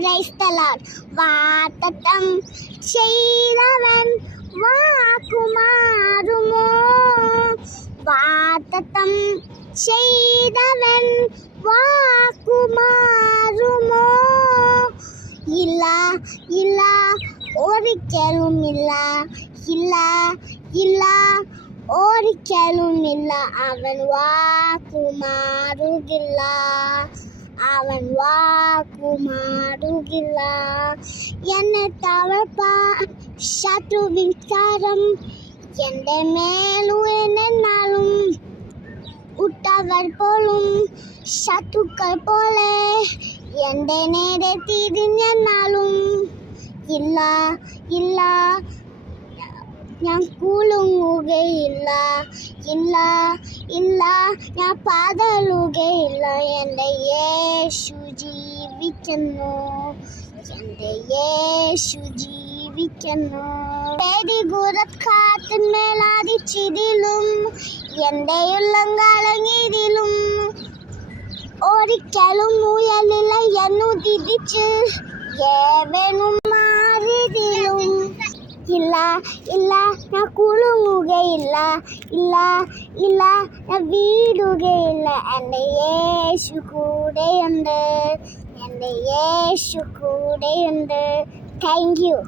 Praise the Lord. വാഗ്ദത്തം ചെയ്തവൻ വാക്കുമാറുമോ? വാഗ്ദത്തം ചെയ്തവൻ വാക്കുമാറുമോ? ഇല്ല, ഇല്ല, ഒരിക്കലുമില്ല. ഇല്ല, ഇല്ല, ഒരിക്കലുമില്ല. അവൻ വാക്കുമാറുകില്ല. അവൻ വാക്കുമാറുകില്ല. എന്നെ തളർപ്പാൻ ശത്രുവിൻ കരം എൻ്റെ മേലുയർന്നാലും ഉറ്റവർ പോലും ശത്രുക്കൾ പോലെ എൻ്റെ നേരെ തിരിഞ്ഞെന്നാലും ഇല്ല, ഇല്ല, ഞാൻ കുലുങ്ങുകയില്ല. ഇല്ല, ഇല്ല, ഞാൻ പതറുകയില്ല. എൻ്റെ യേശു ജീവിക്കുന്നു. എൻ്റെ യേശു ജീവിക്കുന്നു. കാത്തിന്മേലാതിച്ചിതിലും എൻ്റെ ഉള്ളം കലങ്ങിയതിലും ഒരിക്കലും ഉയലില്ല എന്നു തിരിച്ച് ഏവനും മാറിയതിലും ഇല്ല, ഇല്ല, ഞാൻ കുലുങ്ങുകയില്ല. ഇല്ല, ഇല്ല, ഞാൻ വീഴുകയില്ല. എൻ്റെ യേശു കൂടെയുണ്ട്. എൻ്റെ യേശു കൂടെയുണ്ട്. Thank you.